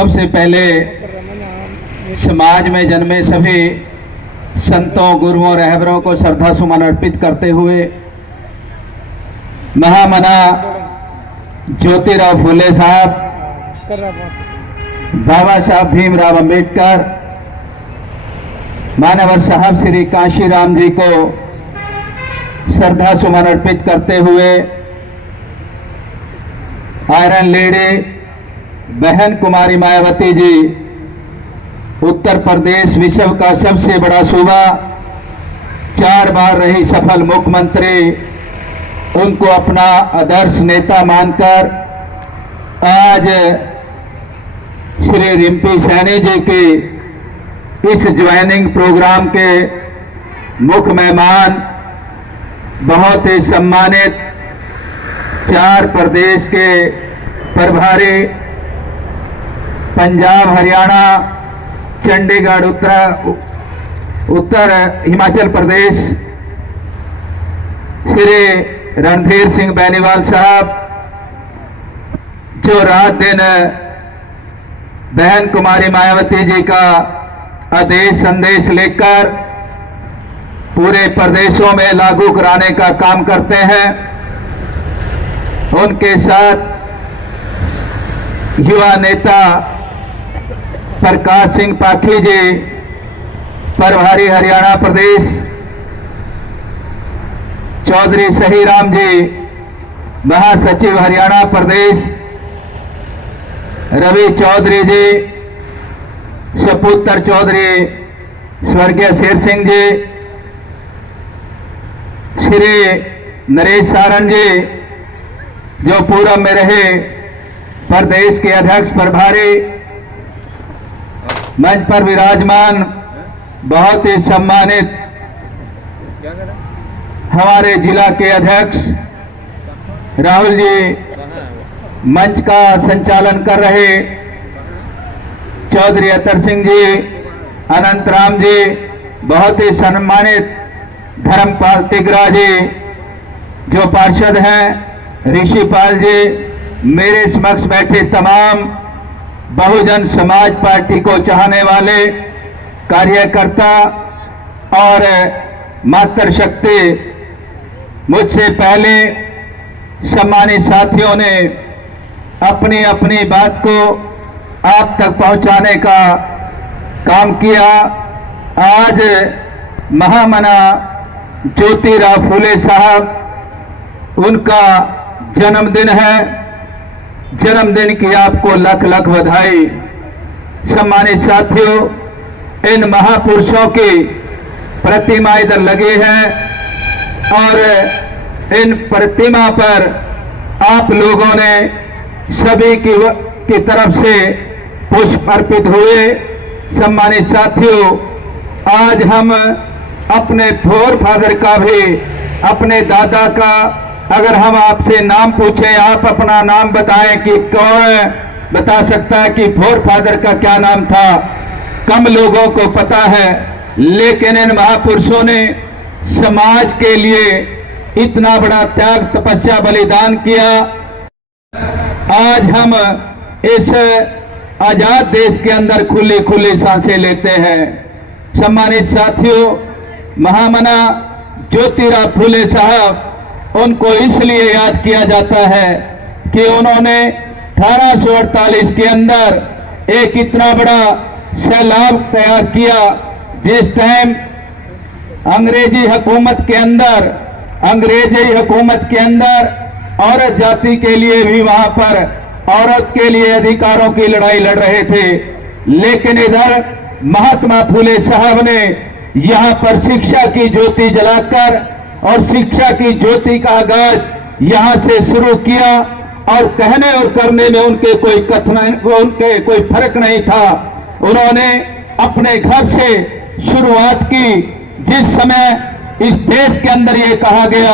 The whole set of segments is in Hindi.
सबसे पहले समाज में जन्मे सभी संतों, गुरुओं, रहबरों को श्रद्धा सुमन अर्पित करते हुए महामना ज्योतिराव फुले साहब, बाबा साहब भीमराव अंबेडकर, मानवर साहब श्री कांशीराम जी को श्रद्धा सुमन अर्पित करते हुए आयरन लेडी बहन कुमारी मायावती जी, उत्तर प्रदेश विश्व का सबसे बड़ा सूबा, 4 बार रही सफल मुख्यमंत्री, उनको अपना आदर्श नेता मानकर आज श्री रिम्पी सैनी जी के इस ज्वाइनिंग प्रोग्राम के मुख्य मेहमान, बहुत ही सम्मानित 4 प्रदेश के प्रभारी, पंजाब, हरियाणा, चंडीगढ़, उत्तर हिमाचल प्रदेश, श्री रणधीर सिंह बेनीवाल साहब, जो रात दिन बहन कुमारी मायावती जी का आदेश संदेश लेकर पूरे प्रदेशों में लागू कराने का काम करते हैं। उनके साथ युवा नेता प्रकाश सिंह पाखी जी, प्रभारी हरियाणा प्रदेश, चौधरी सहीराम जी, महासचिव हरियाणा प्रदेश, रवि चौधरी जी, सपुत्र चौधरी स्वर्गीय शेर सिंह जी, श्री नरेश सारण जी, जो पूर्व में रहे प्रदेश के अध्यक्ष प्रभारी, मंच पर विराजमान बहुत ही सम्मानित हमारे जिला के अध्यक्ष राहुल जी, मंच का संचालन कर रहे चौधरी अतर सिंह जी, अनंत राम जी, बहुत ही सम्मानित धर्मपाल तिगरा जी, जो पार्षद हैं, ऋषिपाल जी, मेरे समक्ष बैठे तमाम बहुजन समाज पार्टी को चाहने वाले कार्यकर्ता और मातृशक्ति, मुझसे पहले सम्मानित साथियों ने अपनी अपनी बात को आप तक पहुंचाने का काम किया। आज महामना ज्योतिराव फुले साहब, उनका जन्मदिन है। जन्मदिन की आपको लख लख बधाई। सम्मानित साथियों, इन महापुरुषों की प्रतिमा इधर लगी है और इन प्रतिमा पर आप लोगों ने सभी की तरफ से पुष्प अर्पित हुए। सम्मानित साथियों, आज हम अपने फोर फादर का भी, अपने दादा का, अगर हम आपसे नाम पूछें, आप अपना नाम बताएं कि कौन बता सकता है कि फोर फादर का क्या नाम था? कम लोगों को पता है, लेकिन इन महापुरुषों ने समाज के लिए इतना बड़ा त्याग, तपस्या, बलिदान किया। आज हम इस आजाद देश के अंदर खुली खुली सांसें लेते हैं। सम्मानित साथियों, महामना ज्योतिराव फुले साहब, उनको इसलिए याद किया जाता है कि उन्होंने 1848 के अंदर एक इतना बड़ा सैलाब तैयार किया, जिस टाइम अंग्रेजी हुकूमत के अंदर औरत जाति के लिए भी वहां पर औरत के लिए अधिकारों की लड़ाई लड़ रहे थे। लेकिन इधर महात्मा फुले साहब ने यहां पर शिक्षा की ज्योति जलाकर, और शिक्षा की ज्योति का आगाज यहां से शुरू किया, और कहने और करने में उनके कोई फर्क नहीं था। उन्होंने अपने घर से शुरुआत की। जिस समय इस देश के अंदर ये कहा गया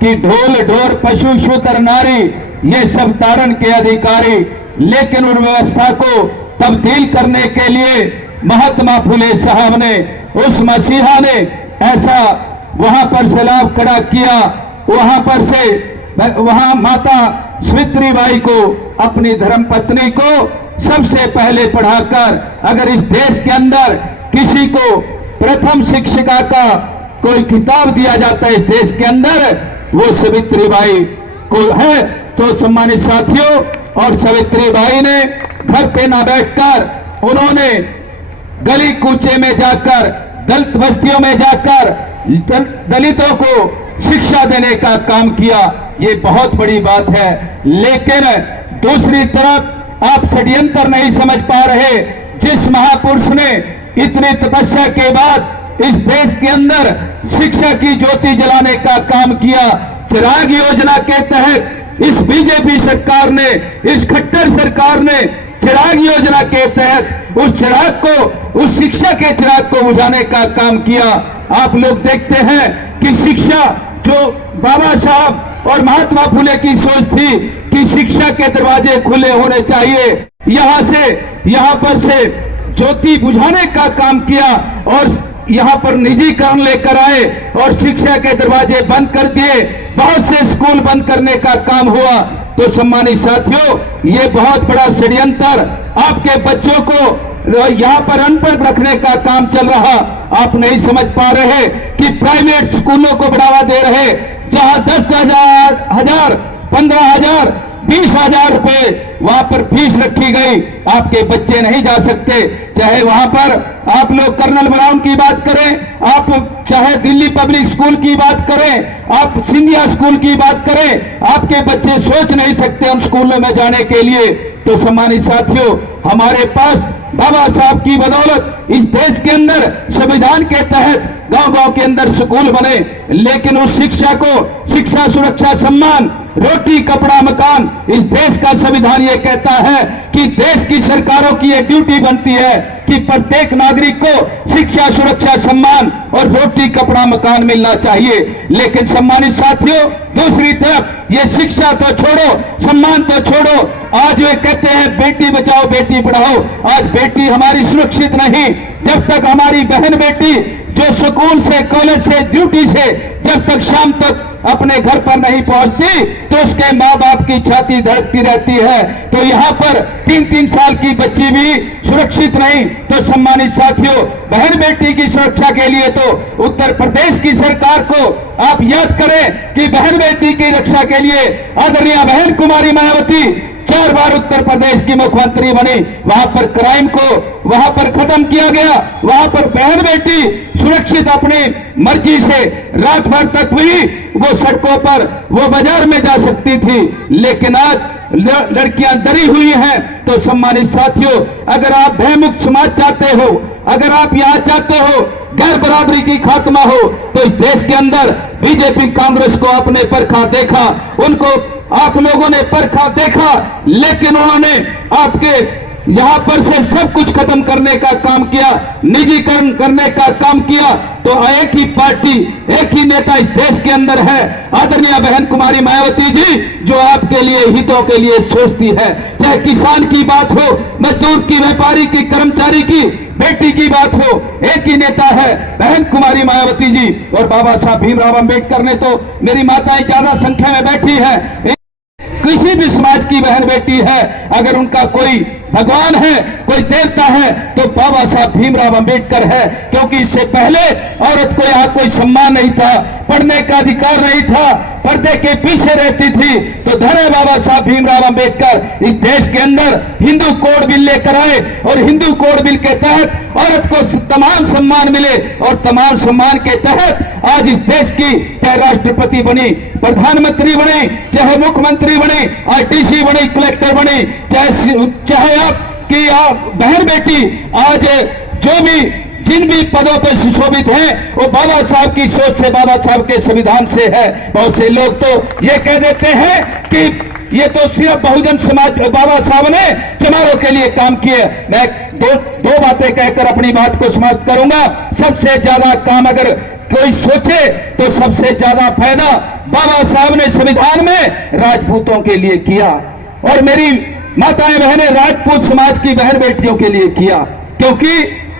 कि ढोल ढोर पशु शूद्र नारी ये सब तारण के अधिकारी, लेकिन उन व्यवस्था को तब्दील करने के लिए महात्मा फुले साहब ने, उस मसीहा ने ऐसा वहां पर सैलाब खड़ा किया। वहां माता सावित्रीबाई को, अपनी धर्मपत्नी को सबसे पहले पढ़ाकर अगर इस देश के अंदर किसी को प्रथम शिक्षिका का कोई खिताब दिया जाता है इस देश के अंदर, वो सावित्रीबाई को है। तो सम्मानित साथियों, और सावित्रीबाई ने घर पे ना बैठकर उन्होंने गली कूचे में जाकर, दलित बस्तियों में जाकर दलितों को शिक्षा देने का काम किया। ये बहुत बड़ी बात है। लेकिन दूसरी तरफ आप षड्यंत्र नहीं समझ पा रहे। जिस महापुरुष ने इतनी तपस्या के बाद इस देश के अंदर शिक्षा की ज्योति जलाने का काम किया, चिराग योजना के तहत इस बीजेपी सरकार ने, इस खट्टर सरकार ने चिराग योजना के तहत उस चिराग को, उस शिक्षा के चिराग को बुझाने का काम किया। आप लोग देखते हैं कि शिक्षा, जो बाबा साहब और महात्मा फुले की सोच थी कि शिक्षा के दरवाजे खुले होने चाहिए, यहां पर से ज्योति बुझाने का काम किया और यहां पर निजीकरण लेकर आए और शिक्षा के दरवाजे बंद कर दिए। बहुत से स्कूल बंद करने का काम हुआ। तो सम्मानित साथियों, ये बहुत बड़ा षड्यंत्र, आपके बच्चों को यहां पर अनपढ़ रखने का काम चल रहा। आप नहीं समझ पा रहे कि प्राइवेट स्कूलों को बढ़ावा दे रहे, जहां 10,000, 15,000, 20,000 रुपए वहां पर फीस रखी गई। आपके बच्चे नहीं जा सकते। चाहे वहां पर आप लोग कर्नल ब्राउन की बात करें, आप चाहे दिल्ली पब्लिक स्कूल की बात करें, आप सिंधिया स्कूल की बात करें, आपके बच्चे सोच नहीं सकते उन स्कूलों में जाने के लिए। तो सम्मानित साथियों, हमारे पास बाबा साहब की बदौलत इस देश के अंदर संविधान के तहत गांव-गांव के अंदर स्कूल बने, लेकिन उस शिक्षा को, शिक्षा, सुरक्षा, सम्मान, रोटी, कपड़ा, मकान, इस देश का संविधान ये कहता है कि देश की सरकारों की ये ड्यूटी बनती है कि प्रत्येक नागरिक को शिक्षा, सुरक्षा, सम्मान और रोटी, कपड़ा, मकान मिलना चाहिए। लेकिन सम्मानित साथियों, दूसरी तरफ ये शिक्षा तो छोड़ो, सम्मान तो छोड़ो, आज वे कहते हैं बेटी बचाओ बेटी पढ़ाओ। आज बेटी हमारी सुरक्षित नहीं जब तक हमारी बहन बेटी जो स्कूल से, कॉलेज से, ड्यूटी से जब तक शाम तक अपने घर पर नहीं पहुंचती तो उसके माँ बाप की छाती धड़कती रहती है। तो यहाँ पर 3-3 साल की बच्ची भी सुरक्षित नहीं। तो सम्मानित साथियों, बहन बेटी की सुरक्षा के लिए तो उत्तर प्रदेश की सरकार को आप याद करें कि बहन बेटी की रक्षा के लिए आदरणीय बहन कुमारी मायावती 4 बार उत्तर प्रदेश की मुख्यमंत्री बनी। वहां पर क्राइम को वहां पर खत्म किया गया। वहां पर बहन बेटी सुरक्षित अपनी मर्जी से रात भर तक भी वो सड़कों पर, वो बाजार में जा सकती थी। लेकिन आज लड़कियां डरी हुई हैं। तो सम्मानित साथियों, अगर आप भयमुक्त समाज चाहते हो, अगर आप यहां चाहते हो गैर बराबरी की खात्मा हो, तो इस देश के अंदर बीजेपी कांग्रेस को आपने परखा देखा, उनको आप लोगों ने परखा देखा, लेकिन उन्होंने आपके यहां पर से सब कुछ खत्म करने का काम किया, निजीकरण करने का काम किया। तो एक ही पार्टी, एक ही नेता इस देश के अंदर है, आदरणीय बहन कुमारी मायावती जी, जो आपके लिए, हितों के लिए सोचती है। चाहे किसान की बात हो, मजदूर की, व्यापारी की, कर्मचारी की, बेटी की बात हो, एक ही नेता है बहन कुमारी मायावती जी। और बाबा साहब भीमराव अंबेडकर ने तो, मेरी माताएं ज्यादा संख्या में बैठी है, किसी भी समाज की बहन बेटी है, अगर उनका कोई भगवान है, कोई देवता है, तो बाबा साहब भीमराव अंबेडकर है। क्योंकि इससे पहले औरत को यहाँ कोई सम्मान नहीं था, पढ़ने का अधिकार नहीं था, पर्दे के पीछे रहती थी। तो धन्य बाबा साहब भीमराव अंबेडकर इस देश के अंदर हिंदू कोड बिल लेकर आए और हिंदू कोड बिल के तहत औरत को तमाम सम्मान मिले। और तमाम सम्मान के तहत आज इस देश की चाहे राष्ट्रपति बनी, प्रधानमंत्री बने, चाहे मुख्यमंत्री बने, आरटीसी बने, कलेक्टर बने, चाहे आपकी बहन बेटी आज जो भी जिन भी पदों पर सुशोभित हैं, वो बाबा साहब की सोच से, बाबा साहब के संविधान से है। बहुत से लोग तो ये कह देते हैं कि ये तो सिर्फ बहुजन समाज, बाबा साहब ने चमारों के लिए काम किए। मैं दो बातें कहकर अपनी बात को समाप्त करूंगा। सबसे ज्यादा काम अगर कोई सोचे तो सबसे ज्यादा फायदा बाबा साहब ने संविधान में राजपूतों के लिए किया, और मेरी माताएं बहनें राजपूत समाज की बहन बेटियों के लिए किया। क्योंकि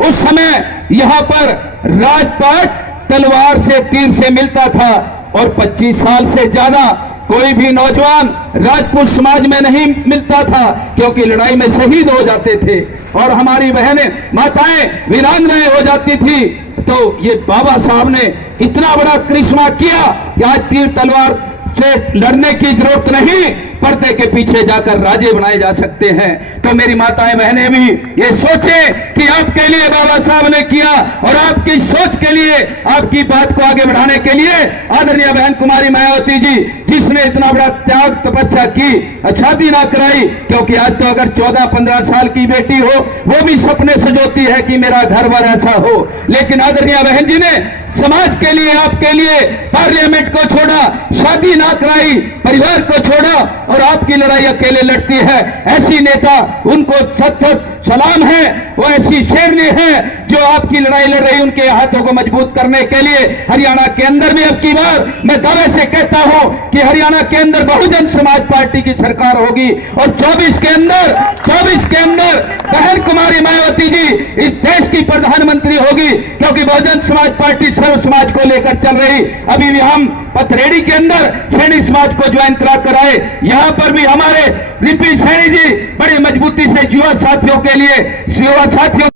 उस समय यहां पर राजपाट तलवार से, तीर से मिलता था, और 25 साल से ज्यादा कोई भी नौजवान राजपूत समाज में नहीं मिलता था, क्योंकि लड़ाई में शहीद हो जाते थे और हमारी बहनें माताएं वीरांगनाएं हो जाती थी। तो ये बाबा साहब ने इतना बड़ा करिश्मा किया कि आज तीर तलवार से लड़ने की जरूरत नहीं, पर्दे के पीछे जाकर राजे बनाए जा सकते हैं। तो मेरी माताएं बहनें भी ये सोचें कि आपके लिए बाबा साहब ने किया, और आपकी सोच के लिए, आपकी बात को आगे बढ़ाने के लिए आदरणीय बहन कुमारी मायावती जी, जिसने इतना बड़ा त्याग तपस्या की, शादी ना कराई, क्योंकि आज तो अगर 14-15 साल की बेटी हो वो भी सपने सजोती है कि मेरा घर बार ऐसा हो, लेकिन आदरणीय बहन जी ने समाज के लिए, आपके लिए पार्लियामेंट को छोड़ा, शादी ना कराई, परिवार को छोड़ा और आपकी लड़ाई अकेले लड़ती है। ऐसी नेता, उनको सतत सलाम है। वो ऐसी शेरनी है जो आपकी लड़ाई लड़ रही, उनके हाथों को मजबूत करने के लिए हरियाणा के अंदर भी अब की बार मैं दावे से कहता हूं कि हरियाणा के अंदर बहुजन समाज पार्टी की सरकार होगी और 24 के अंदर बहन कुमारी मायावती जी इस देश की प्रधानमंत्री होगी, क्योंकि बहुजन समाज पार्टी सर्व समाज को लेकर चल रही। अभी भी हम पथरेड़ी के अंदर सैनी समाज को ज्वाइन करा कर आए, यहां पर भी हमारे रिपी सैनी जी बड़ी मजबूती से युवा साथियों के लिए